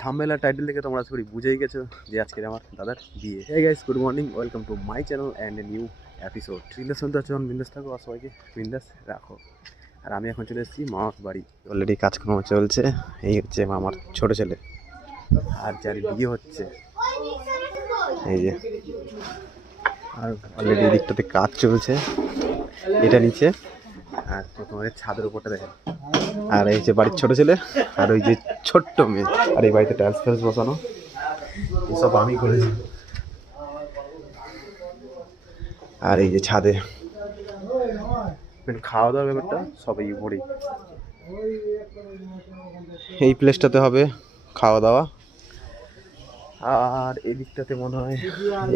Thumbnail আর title থেকে তোমরা আশা করি বুঝেই গেছো যে আজকে আমার দাদার বিয়ে। Hey guys, good morning, welcome to my channel and a new episode. বিন্দাস শুনতে হচ্ছে, বিন্দাস থাকো আর সবাইকে বিন্দাস রাখো। আর আমি এখন চলে এসেছি মামার বাড়ি। অলরেডি কাজকর্ম চলছে। এই হচ্ছে মামার ছোট ছেলে আর যার বিয়ে হচ্ছে, এই যে। আর অলরেডি এদিকটাতে কাজ চলছে, এটা নিচে, আর তোমাদের ছাদের উপরটা দেখেন। আর এই যে বাড়ির ছোট ছেলে আর ওই যে ছোট্ট মেয়ে। আর এই বাড়িতে টাইলস ফাইলস বসানো এসব আমি করেছি। আর এই যে ছাদে খাওয়া দাওয়ার ব্যাপারটা সবাই ভরি। এই প্লেসটাতে হবে খাওয়া দাওয়া। আর এদিকটাতে মনে হয়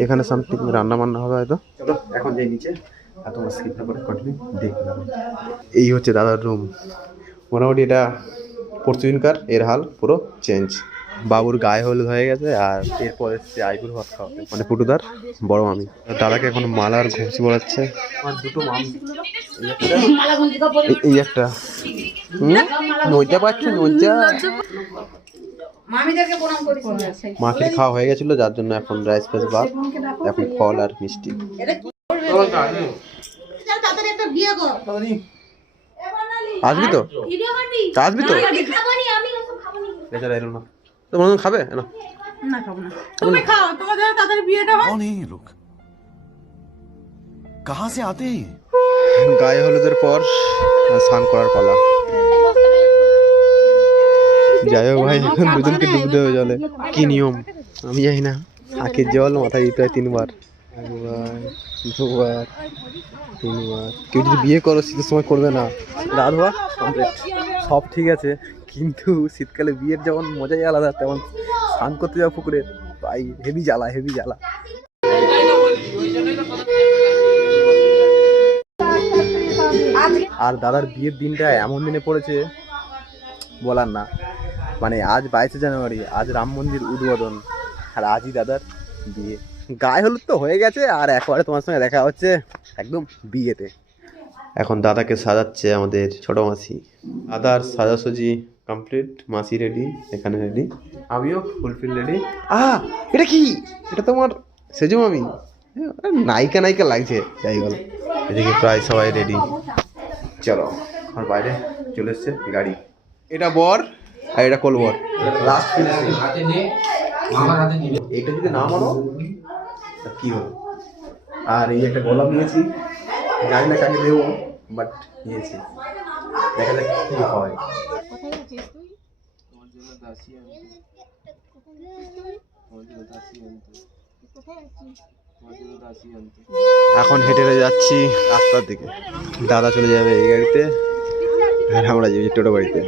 এখানে সামথিং রান্না বান্না হবে হয়তো। চলো এখন যাই নিচে, আর তোমার স্কিপ না করে কন্টিনিউ দেখলাম। এই হচ্ছে দাদার রুম। মোটামুটি এটা পরশুদিনকার এর হাল পুরো চেঞ্জ। বাবুর গায়ে হলুদ হয়ে গেছে, আর এরপর এসছে আইবুড় ভাত খাওয়াতে, মানে পুটুদার বড় মামি। দাদাকে এখন মালা আর ঘুমসি পড়াচ্ছে। আমার দুটো মামি, এই একটা নইটা পাচ্ছ, নইটা মাখির খাওয়া হয়ে গেছিল, যার জন্য এখন রাইস ফাইস ভাত, এখন ফল আর মিষ্টি। আসবি তো, আসবি তো, বেচারা এলো না তো। মনে খাবে না? না খাবো না। তুমি খাও, তোমাদের তাড়াতাড়ি বিয়েটা হয়। কौन है ये लोग? कहां से आते हैं? গায়ে হলুদের পর স্নান করার পালা। যাই হোক ভাই, এখন দুজনকে ডুবতে হবে জলে। কি নিয়ম আমি জানি না। আখের জল মাথায় দিতে হয় 3 বার, 1 বার, 2 বার, 3 বার। কেউ যদি বিয়ে করো শীতের সময় করবে না। গা ধোয়া কমপ্লিট, সব ঠিক আছে, কিন্তু শীতকালে বিয়ের যেমন মজাই আলাদা, তেমন স্নান করতে যাওয়া পুকুরে ভাই হেভি জ্বালা, হেভি জ্বালা। আর দাদার বিয়ের দিনটা এমন দিনে পড়েছে বলার না। মানে আজ 22শে জানুয়ারি, আজ রাম মন্দির উদ্বোধন, আর আজই দাদার বিয়ে। গায়ে হলুদ তো হয়ে গেছে, আর একবারে তোমার সঙ্গে দেখা হচ্ছে একদম বিয়েতে। এখন দাদাকে সাজাচ্ছে আমাদের ছোট মাসি। দাদার সাজাসুজি কমপ্লিট, মাসি রেডি, এখানে রেডি, আমিও ফুলফিল রেডি। এটা কি? এটা তোমার সেজো মামি, নায়িকা নায়িকা লাগছে। যাই বল, এদিকে প্রায় সবাই রেডি। চলো, আর বাইরে চলে এসছে গাড়ি। এটা বর আর এটা কোলবর, লাস্ট ফিনিশিং। এটা যদি না মানো কি হলো। আর এই একটা গোলাপ নিয়েছি, জানি না কাকে দেবো, বাট নিয়েছি, দেখা যাক কি হয়। এখন হেঁটে যাচ্ছি রাস্তার দিকে। দাদা চলে যাবে এই গাড়িতে, আর আমরা যাবি টোটো গাড়িতে।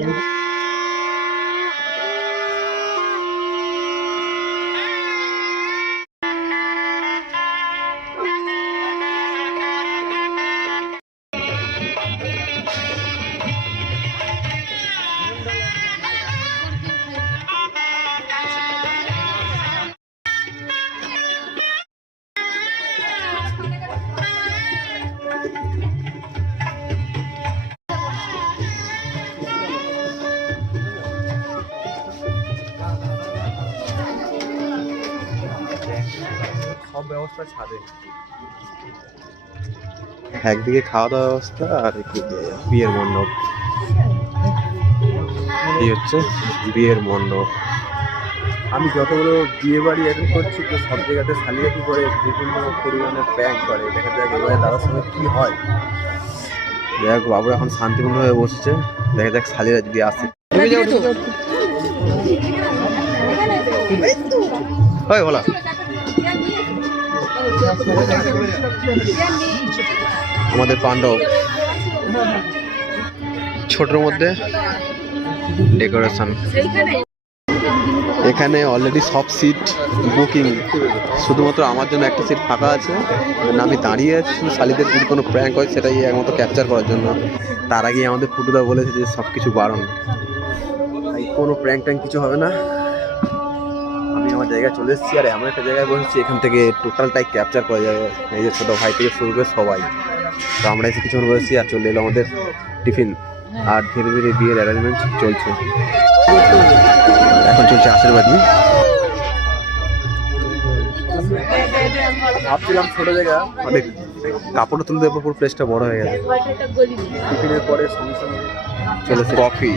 সব ব্যবস্থা ছাদে, একদিকে খাওয়া দাওয়া ব্যবস্থা আর একদিকে বিয়ের মণ্ডপ। এই হচ্ছে বিয়ের মণ্ডপ। আমি যতগুলো বিয়ে বাড়ি অ্যাটেন্ড করছি, তো সব জায়গাতে শালিয়াতি করে বিভিন্ন পরিমাণে প্র্যাঙ্ক করে। দেখা যাক এবারে দাদার সঙ্গে কী হয়। দেখ, বাবু এখন শান্তিপূর্ণভাবে বসছে, দেখা যাক শালিরা যদি আসে। হয় বলা আমাদের পাণ্ডব ছোটর মধ্যে ডেকোরেশন। এখানে অলরেডি সব সিট বুকিং, শুধুমাত্র আমার জন্য একটা সিট ফাঁকা আছে। আমি দাঁড়িয়ে আছি শালিদের যদি কোনো প্র্যাঙ্ক হয় সেটাই একমাত্র ক্যাপচার করার জন্য। তার আগে আমাদের ফুটুদা বলেছে যে সব কিছু বারণ, কোনো প্র্যাঙ্ক ট্যাঙ্ক কিছু হবে না। আমি আমার জায়গায় চলে এসেছি, আর এমন একটা জায়গায় বসেছি এখান থেকে টোটালটাই ক্যাপচার করা যাবে। এই যে ছোটো ভাই থেকে শুরু করে সবাই, তো আমরা এসে কিছুক্ষণ বসেছি আর চলে এলো আমাদের টিফিন। আর ধীরে ধীরে বিয়ের অ্যারেঞ্জমেন্ট চলছে, এখন চলছে আশীর্বাদী। ভাবছিলাম ছোটো জায়গা অনেক কাপড় তুলে দেওয়ার পুরো প্লেসটা বড় হয়ে গেছে। টিফিনের পরে সঙ্গে সঙ্গে চলেছে কফি।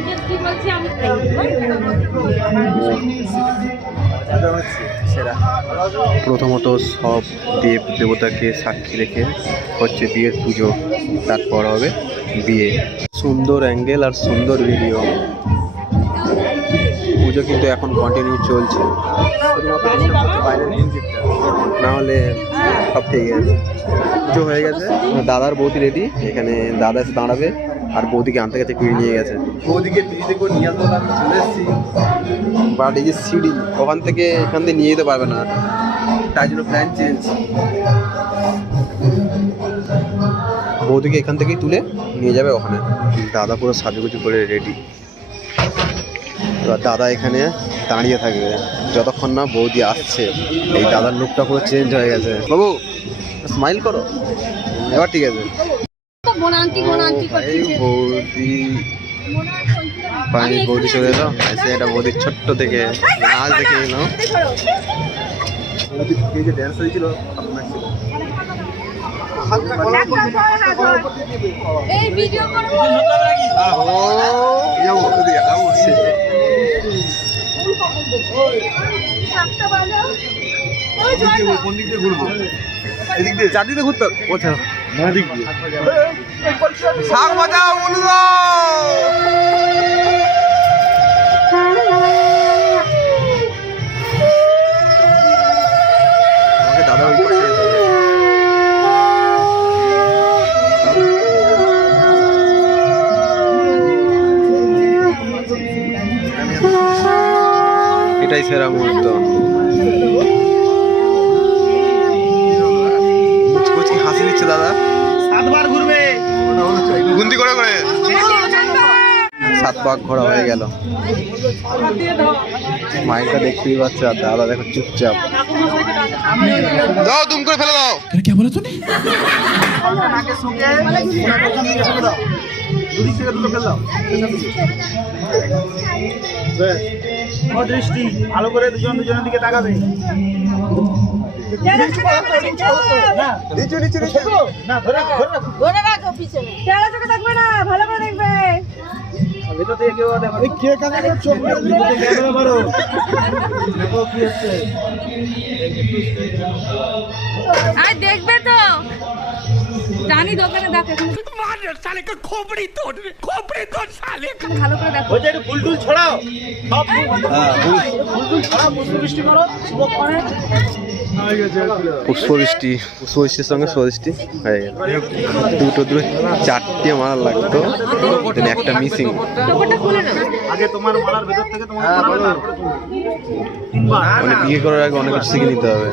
প্রথমত সব দেব দেবতাকে সাক্ষী রেখে হচ্ছে বিয়ের পুজো, তারপর হবে বিয়ে। সুন্দর অ্যাঙ্গেল আর সুন্দর ভিডিও। পুজো কিন্তু এখন কন্টিনিউ চলছে, বাইরের মিউজিকটা না হলে সব ঠিক আছে। পুজো হয়ে গেছে, দাদার বৌদি রেডি, এখানে দাদা এসে দাঁড়াবে আর বৌদিকে আনতে গেছে, কুড়ি নিয়ে গেছে। বৌদিকে বিয়েতে করে নিয়ে আসবো, আমি চলে এসেছি। বাট এই যে সিঁড়ি ওখান থেকে এখান থেকে নিয়ে যেতে পারবে না, তাই জন্য প্ল্যান চেঞ্জ। বৌদিকে এখান থেকেই তুলে নিয়ে যাবে ওখানে। দাদা পুরো সাজুগুজু করে রেডি, তো দাদা এখানে দাঁড়িয়ে থাকবে যতক্ষণ না বৌদি আসছে। এই দাদার লুকটা পুরো চেঞ্জ হয়ে গেছে। বাবু স্মাইল করো, এবার ঠিক আছে। বৌদি চলে এলো, এসে এটা বৌদির ছোট্ট থেকে নাচ দেখে এলো। যে ড্যান্স হয়েছিল চারদিকে ঘুরতে শাক বাজাও বলুন। আমাকে দাদা ওই পাশে যেতে হবে। এটাই সেরা মুহূর্ত। হাসি দিচ্ছে দাদা, 7 বার ঘুরবে গুন্তি করে করে। 7 পাক ঘোরা হয়ে গেল। মাইকটা দেখতেই পাচ্ছে, আর দাদা দেখো চুপচাপ। দাও দুম করে ফেলে দাও। কে বলে তুমি? দৃষ্টি ভালো করে দুজনের দিকে তাকাবে। দেখবে তো জানি দোকানে দেখে খোপড়ি তোর সালে ভালো করে দেখো। একটু ফুল টুল ছড়াও, সব ফুল ছড়াও, পুষ্পবৃষ্টি করো। পুষ্পবৃষ্টির সঙ্গে সবৃষ্টি হয়ে গেল। দুটো 4টে মালা লাগতো, একটা মিসিং। আগে তোমার মালার ভেতর থেকে তোমার মানে বিয়ে করার আগে অনেক কিছু শিখে নিতে হবে।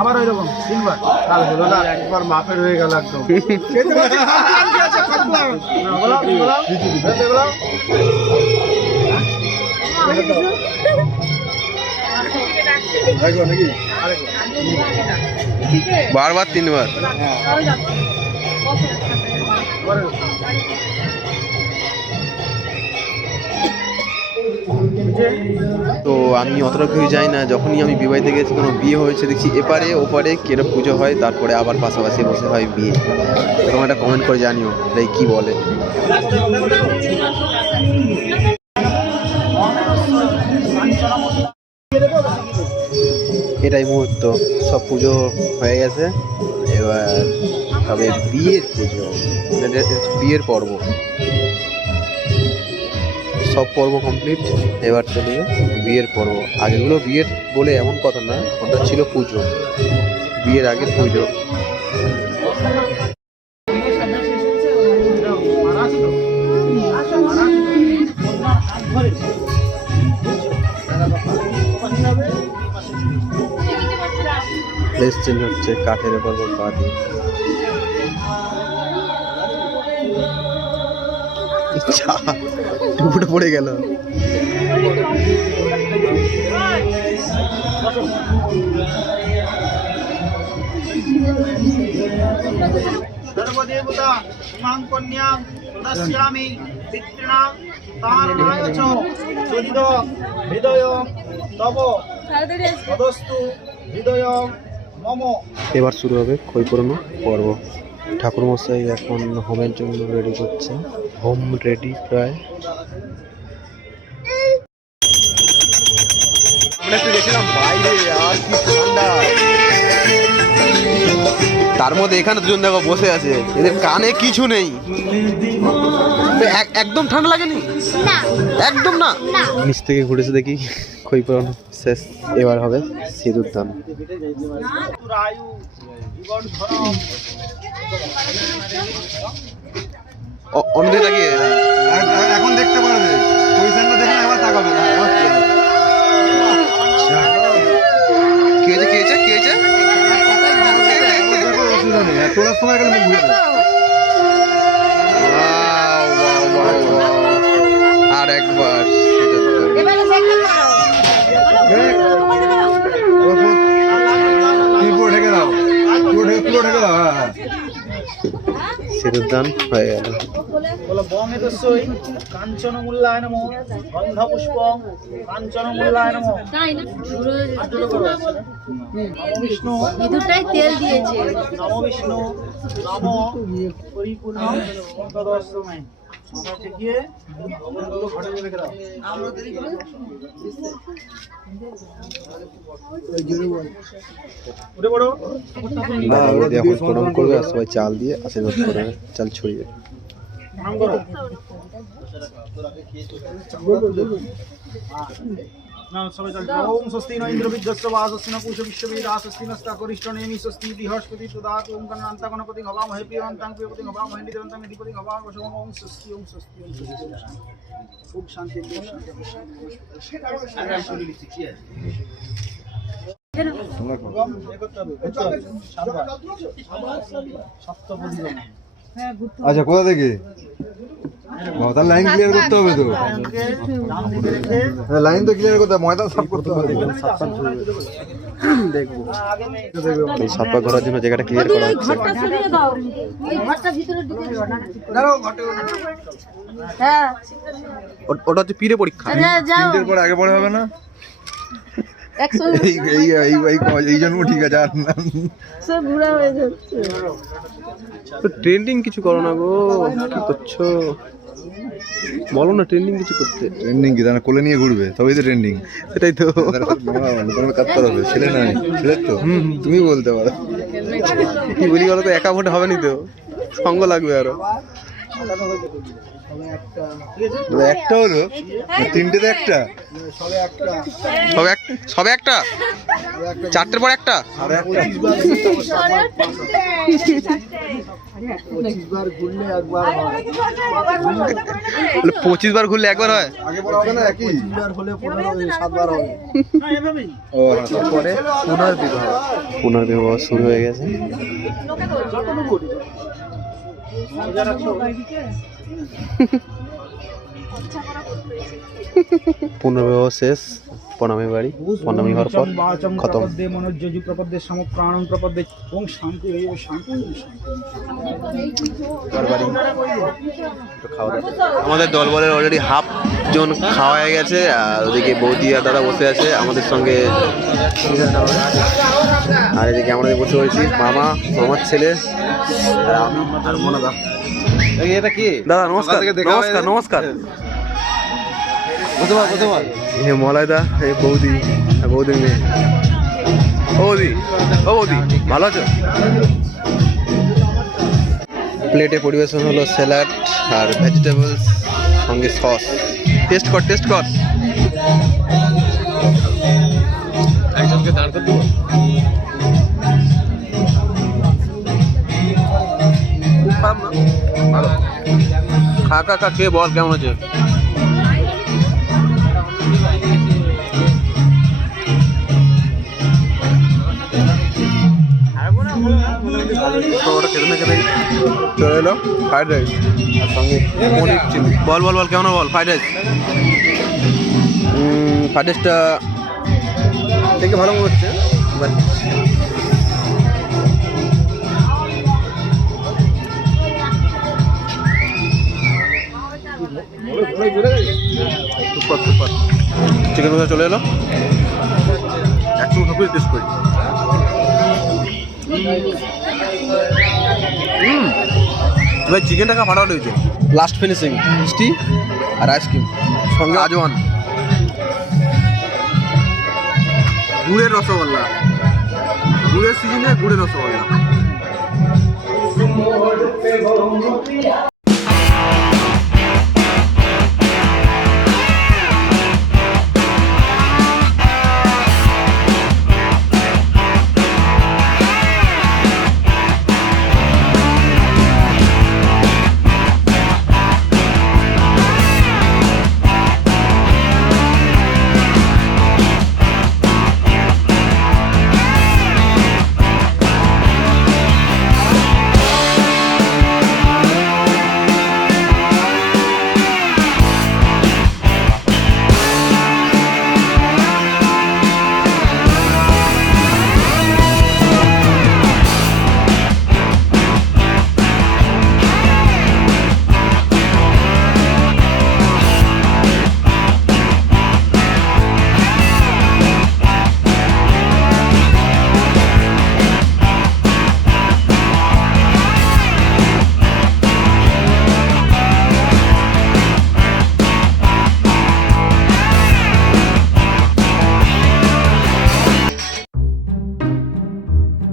আবার ওই রকম 3 বার কাল হলো না, একবার মাপের হয়ে গেল একদম। বারবার 3 বার। তো আমি অতটা কিছু যাই না, যখনই আমি বিবাহিতে গেছি কোনো বিয়ে হয়েছে দেখছি এপারে ওপারে কেরো পুজো হয়, তারপরে আবার পাশাপাশি বসে হয় বিয়ে। এরকম একটা কমেন্ট করে জানিও তাই কি বলে। এটাই মুহূর্ত, সব পুজো হয়ে গেছে, এবার তবে বিয়ের পুজো, বিয়ের পর্ব, সব পর্ব কমপ্লিট। এবার চলে বিয়ের পর্ব। আগেগুলো বিয়ের বলে এমন কথা না, ওটা ছিল পুজো, বিয়ের আগের পুজো। প্লেস চেঞ্জ হচ্ছে কাঠের উপর পা দিয়ে। টুপুটা পড়ে গেল। সর্বদেবতা ইমাং কন্যাং প্রদাস্যামি পিতৃণাং তারণায় চ সদিদ হৃদয় তব তদস্তু হৃদয় মম। এবার শুরু হবে খই পোড়ানো পর্ব। ঠাকুরমশাই এখন হোমের জন্য রেডি করছে। হোম রেডি প্রায়। আমরা একটু গেছিলাম বাইরে, আর কি ঠান্ডা। তার মধ্যে এখানে দুজন দেখো বসে আছে, এদের কানে কিছু নেই। একদম ঠান্ডা লাগেনি? না, একদম না। নিচ থেকে ঘুরেছে দেখি খই পোড়ানো শেষ। এবার হবে সিঁদুর দান। আয়ু জীবন ধরম অন্যদিকে তাকিয়ে এখন দেখতে পারবে, পয়সাটা দেখে আবার তাকাবে না। কি হয়েছে, কি হয়েছে, কি হয়েছে? অসুবিধা নেই, তোলার সময় গেলে মুখ ঘুরে যাবে। আর একবার পুরো ঢেকে দাও, পুরো ঢেকে দাও। হ্যাঁ হ্যাঁ, সিঁদুর দান হয়ে গেল। বলো বমেতস্যই কাঞ্চন মূল্যায় নমঃ গন্ধ পুষ্পং কাঞ্চন মূল্যায় নমঃ। তাই না? নমো বিষ্ণু ইঁদুরটাই তেল দিয়েছে। নমো বিষ্ণু নমো পরিপূর্ণ পদস্তময়। আমরা থেকে আমরাগুলো ঘরে রেখে দাও। উঠে পড়ো। দাদা দিয়ে এখন প্রণাম করবে আর সবাই চাল দিয়ে আশীর্বাদ করবে, চাল ছড়িয়ে। প্রণাম করো। না সবাই চাল। ওম স্বস্তি ন ইন্দ্র বিদ্যস্য বাসস্তি ন পুষ বিশ্ববেদা স্বস্তি নস্তা করিষ্ঠ নেমি স্বস্তি বৃহস্পতি প্রদাত ওম গণান্তা গণপতি হবা মহে প্রিয়ন্তাং প্রিয়পতি হবা মহেন্দ্র দেবন্তাং নিধিপতি হবা বসম ওম স্বস্তি ওম স্বস্তি ওম স্বস্তি খুব শান্তি খুব শান্তি। আচ্ছা কোথা থেকে? তার লাইন ক্লিয়ার করতে হবে তো, লাইন তো ক্লিয়ার করতে হবে, ময়দান সাফ করতে হবে। দেখবো এই সাপা করার জন্য জায়গাটা ক্লিয়ার করা হচ্ছে। ঘরটা সরিয়ে দাও। এই ঘরটা ভিতরে ঢুকে দিও না। হ্যাঁ, ওটা হচ্ছে পীরে পরীক্ষা। যাও। তিনটের পর আগে পরে হবে না? 100 এই জন্ম ঠিক আছে। আর না, সব ঘোরা হয়ে যাচ্ছে। ট্রেন্ডিং কিছু করো না গো, কি করছো বলো না? ট্রেন্ডিং কিছু করতে। ট্রেন্ডিং কি তারা কোলে নিয়ে ঘুরবে তবেই তো ট্রেন্ডিং। সেটাই তো। তোমার কাজ হবে, ছেলে নয়, ছেলের তো তুমি বলতে পারো। কি বলি বলো তো, একা ভোটে হবে নি তো, সঙ্গ লাগবে আরো। একটা হলো, তিনটেতে একটা, সবে একটা, চারটের পর একটা। আর একটা 25 বার ঘুরলে একবার হয়। আগে পরে হবে না, একই হলে 7 বার হবে না এভাবেই। ও হ্যাঁ, পরে পুনর্বিবাহ শুরু হয়ে গেছে। পুনর্বিবাহ শেষ, প্রণামী বাড়ি, প্রণামী হওয়ার পর খতম। মনোযোগী প্রপদে সমপ্রাণং প্রপদে ওম শান্তি হইব শান্তি। আমাদের দলবলের অলরেডি হাফ জন খাওয়া হয়ে গেছে, আর ওদিকে বৌদি আর দাদা বসে আছে আমাদের সঙ্গে। আর এদিকে আমরা বসে হয়েছি মামার ছেলে আর আমি আর মনাদা। এটা কি দাদা নমস্কার। নমস্কার নমস্কার। এ মলয়দা, এই বৌদি, বৌদির মেয়ে। বৌদি, ও বৌদি, ভালো আছো? প্লেটে পরিবেশন হলো স্যালাড আর ভেজিটেবলস, সঙ্গে সস। টেস্ট কর, টেস্ট কর। একজনকে দাঁড় করে দেবো। খারাপ না, ভালো। খা খেয়ে বল কেমন আছে। ওটা খেতে না খেতে চলে এলো ফ্রাইড রাইস আর সঙ্গে পনির চিলি। বল বল বল কেমন বল ফ্রাইড রাইস। ফ্রাইড রাইসটা দেখে ভালো মনে হচ্ছে বাট সুপার সুপার। চিকেন কষা চলে এলো, একশো সবই টেস্ট করি। ভাই চিকেনটাকে ফাটাফাটি হয়েছে। লাস্ট ফিনিশিং মিষ্টি আর আইসক্রিম সঙ্গে আজওয়ান, গুড়ের রসগোল্লা, গুড়ের সিজনে গুড়ের রসগোল্লা।